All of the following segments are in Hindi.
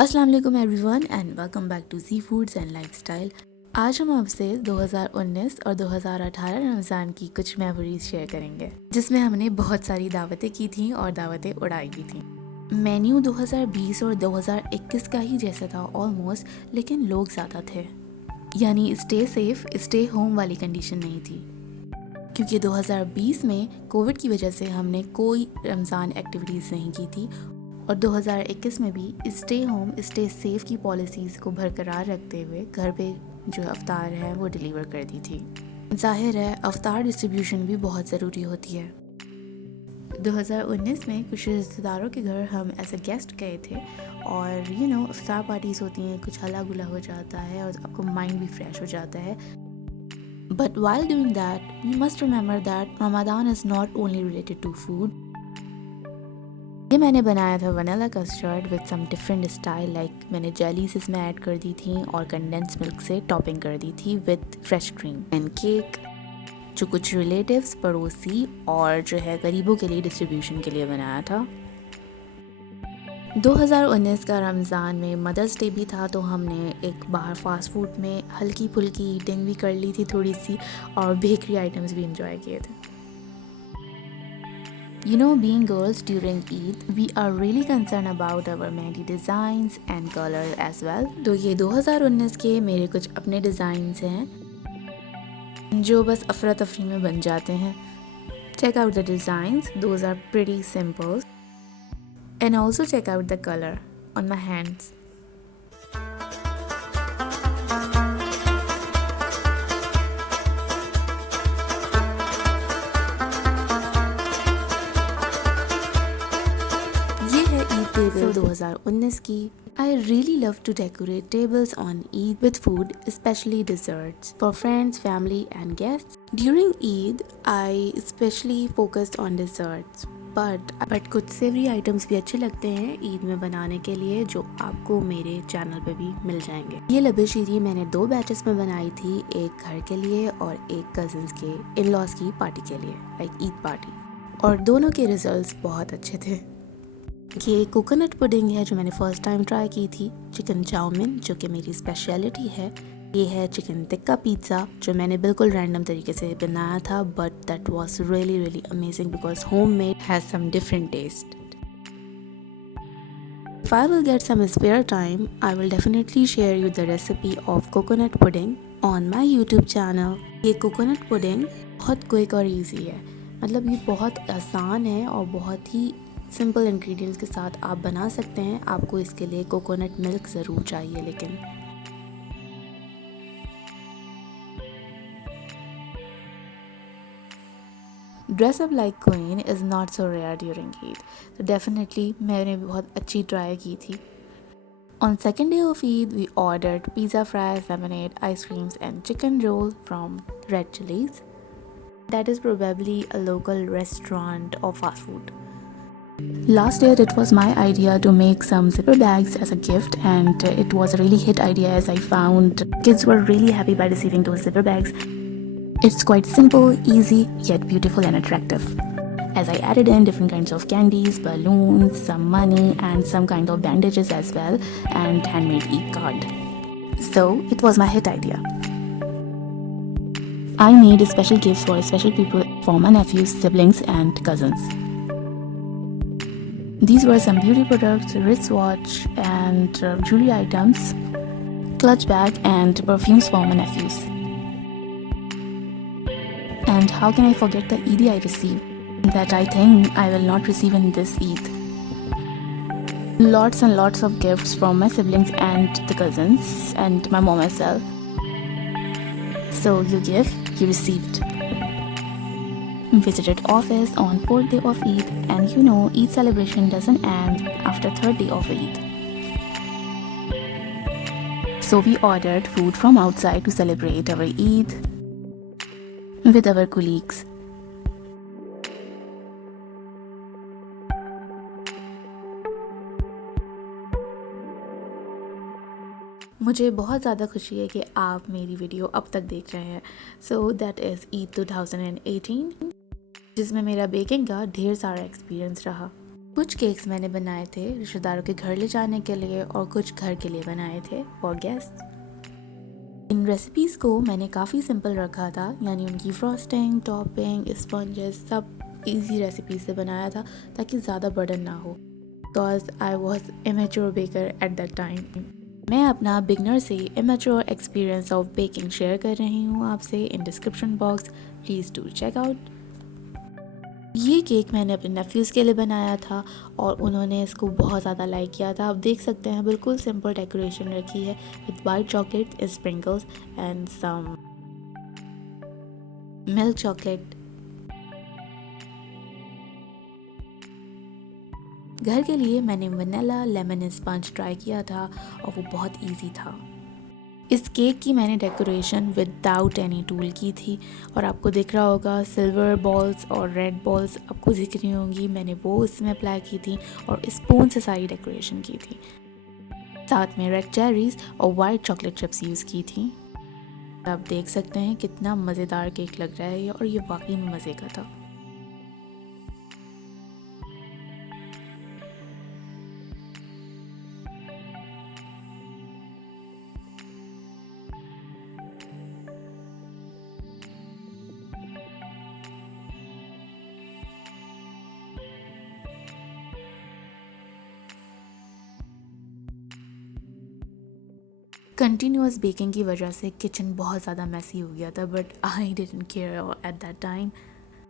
अस्सलाम वालेकुम everyone and welcome back to sea foods and lifestyle. आज हम आपसे 2019 और 2018 रमज़ान की कुछ मेमोरीज शेयर करेंगे जिसमें हमने बहुत सारी दावतें की थी और दावतें उड़ाई भी थी। मेन्यू 2020 और 2021 का ही जैसा था ऑलमोस्ट, लेकिन लोग ज़्यादा थे। यानी स्टे सेफ स्टे होम वाली कंडीशन नहीं थी, क्योंकि 2020 में कोविड की वजह से हमने कोई रमज़ान एक्टिविटीज़ नहीं की थी और 2021 में भी स्टे होम स्टे सेफ की पॉलिसीज़ को बरकरार रखते हुए घर पे जो अफ्तार है वो डिलीवर कर दी थी। जाहिर है अफ्तार डिस्ट्रीब्यूशन भी बहुत ज़रूरी होती है। 2019 में कुछ रिश्तेदारों के घर हम एज अ गेस्ट गए थे और अफ्तार पार्टीज़ होती हैं, कुछ हला गुला हो जाता है और आपको माइंड भी फ्रेश हो जाता है। But while doing that, we must remember that Ramadan is not only related to food. ये मैंने बनाया था vanilla custard with some different style, like मैंने जेलीज इसमें ऐड कर दी थी और कंडेंस मिल्क से टॉपिंग कर दी थी with fresh cream and cake, जो कुछ रिलेटिव्स, पड़ोसी और जो है गरीबों के लिए डिस्ट्रीब्यूशन के लिए बनाया था। 2019 का रमज़ान में मदर्स डे भी था, तो हमने एक बाहर फास्ट फूड में हल्की फुल्की ईटिंग भी कर ली थी थोड़ी सी और बेकरी आइटम्स भी इंजॉय किए थे। Being girls during Eid, we are really concerned about our mehndi designs and colors as well. तो ये 2019 के मेरे कुछ अपने डिज़ाइंस हैं जो बस अफरा तफरी में बन जाते हैं। Check out the designs, those are pretty simple. And also check out the color on my hands. ये है ईद टेबल 2019 की। I really love to decorate tables on Eid with food, especially desserts, for friends, family and guests. During Eid, I especially focused on desserts. But कुछ सेवरी आइटम्स भी अच्छे लगते हैं ईद में बनाने के लिए, जो आपको मेरे चैनल पे भी मिल जाएंगे। ये लबेशीरी मैंने 2 बैचेस में बनाई थी, एक घर के लिए और एक कजिन्स के इन-लॉज की पार्टी के लिए, लाइक ईद पार्टी, और दोनों के रिजल्ट्स बहुत अच्छे थे। ये कोकोनट पुडिंग है जो मैंने फर्स्ट टाइम ट्राई की थी, चिकन चाउमिन जो कि मेरी स्पेशलिटी है, ये है चिकन टिक्का पिज़्ज़ा जो मैंने बिल्कुल रैंडम तरीके से बनाया था, but that was really really amazing because homemade has some different taste. If I will get some spare time, I will definitely share you the recipe of coconut pudding on my YouTube channel. ये कोकोनट पुडिंग बहुत क्विक और इजी है, मतलब ये बहुत आसान है और बहुत ही सिंपल इंग्रेडिएंट्स के साथ आप बना सकते हैं। आपको इसके लिए कोकोनट मिल्क ज़रूर चाहिए, लेकिन dress up like queen is not so rare during Eid, तो डेफिनेटली मैंने बहुत अच्छी ट्राई की थी। On second day of Eid, we ordered pizza fries, lemonade, ice creams and chicken roll from Red Chilies. That is probably a local restaurant or fast food. Last year it was my idea to make some zipper bags as a gift, and it was a really hit idea as I found kids were really happy by receiving those zipper bags. It's quite simple, easy, yet beautiful and attractive, as I added in different kinds of candies, balloons, some money and some kind of bandages as well, and handmade Eid card. So it was my hit idea. I made special gifts for special people, for my nephews, siblings and cousins. These were some beauty products, wristwatch and jewelry items, clutch bag and perfumes for my nephews. And how can I forget the Eid I received that I think I will not receive in this Eid? Lots and lots of gifts from my siblings and the cousins and my mom as well. So you give, you received. Visited office on 4th day of Eid, and Eid celebration doesn't end after 3rd day of Eid. So we ordered food from outside to celebrate our Eid with our colleagues. मुझे बहुत ज़्यादा खुशी है कि आप मेरी वीडियो अब तक देख रहे हैं। सो दैट इज़ ईद 2018, जिसमें मेरा बेकिंग का ढेर सारा एक्सपीरियंस रहा। कुछ केक्स मैंने बनाए थे रिश्तेदारों के घर ले जाने के लिए और कुछ घर के लिए बनाए थे फॉर गेस्ट। इन रेसिपीज़ को मैंने काफ़ी सिंपल रखा था, यानी उनकी फ्रॉस्टिंग, टॉपिंग, स्पॉन्जेस सब इजी रेसिपी से बनाया था ताकि ज़्यादा बर्डन ना हो, because I was immature baker at that time. मैं अपना बिगनर से immature experience of baking share कर रही हूँ आपसे in description box, please do check out. ये केक मैंने अपने नेफ्यूज़ के लिए बनाया था और उन्होंने इसको बहुत ज़्यादा लाइक किया था। आप देख सकते हैं बिल्कुल सिंपल डेकोरेशन रखी है with white chocolate sprinkles and some milk chocolate. घर के लिए मैंने वनीला लेमन स्पंज ट्राई किया था और वो बहुत इजी था। इस केक की मैंने डेकोरेशन विदाउट एनी टूल की थी और आपको दिख रहा होगा सिल्वर बॉल्स और रेड बॉल्स आपको दिख रही होंगी, मैंने वो इसमें अप्लाई की थी और स्पून से सारी डेकोरेशन की थी। साथ में रेड चेरीज और वाइट चॉकलेट चिप्स यूज़ की थी। आप देख सकते हैं कितना मज़ेदार केक लग रहा है और ये वाकई में मज़े का था। कंटिन्यूस बेकिंग की वजह से किचन बहुत ज़्यादा मैसी हो गया था, but I didn't care at that time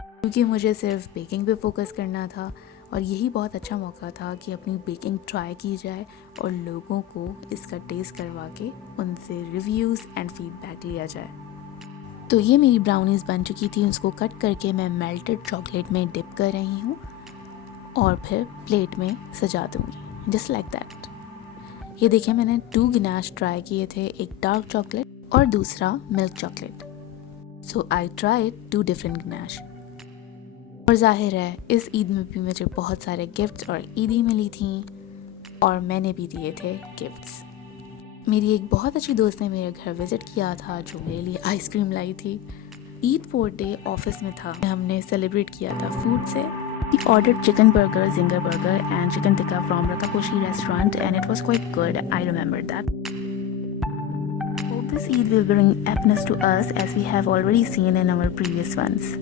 क्योंकि मुझे सिर्फ बेकिंग पे फोकस करना था और यही बहुत अच्छा मौका था कि अपनी बेकिंग ट्राई की जाए और लोगों को इसका टेस्ट करवा के उनसे रिव्यूज़ एंड फीडबैक लिया जाए। तो ये मेरी ब्राउनीज़ बन चुकी थी, उसको कट करके मैं मेल्टेड चॉकलेट में डिप कर रही हूँ और फिर प्लेट में सजा दूँगी जस्ट लाइक दैट। ये देखिए मैंने 2 गनाश ट्राई किए थे, एक डार्क चॉकलेट और दूसरा milk chocolate. So I tried 2 different ganache. और जाहिर है इस ईद में भी मुझे बहुत सारे गिफ्ट्स और ईदी मिली थी और मैंने भी दिए थे गिफ्ट्स। मेरी एक बहुत अच्छी दोस्त ने मेरे घर विजिट किया था जो मेरे लिए आइसक्रीम लाई थी। ईद 4th डे ऑफिस में था, हमने सेलिब्रेट किया था फूड से। We ordered chicken burger, zinger burger and chicken tikka from Rakaposhi restaurant and it was quite good, I remember that. Hope this Eid will bring happiness to us as we have already seen in our previous ones.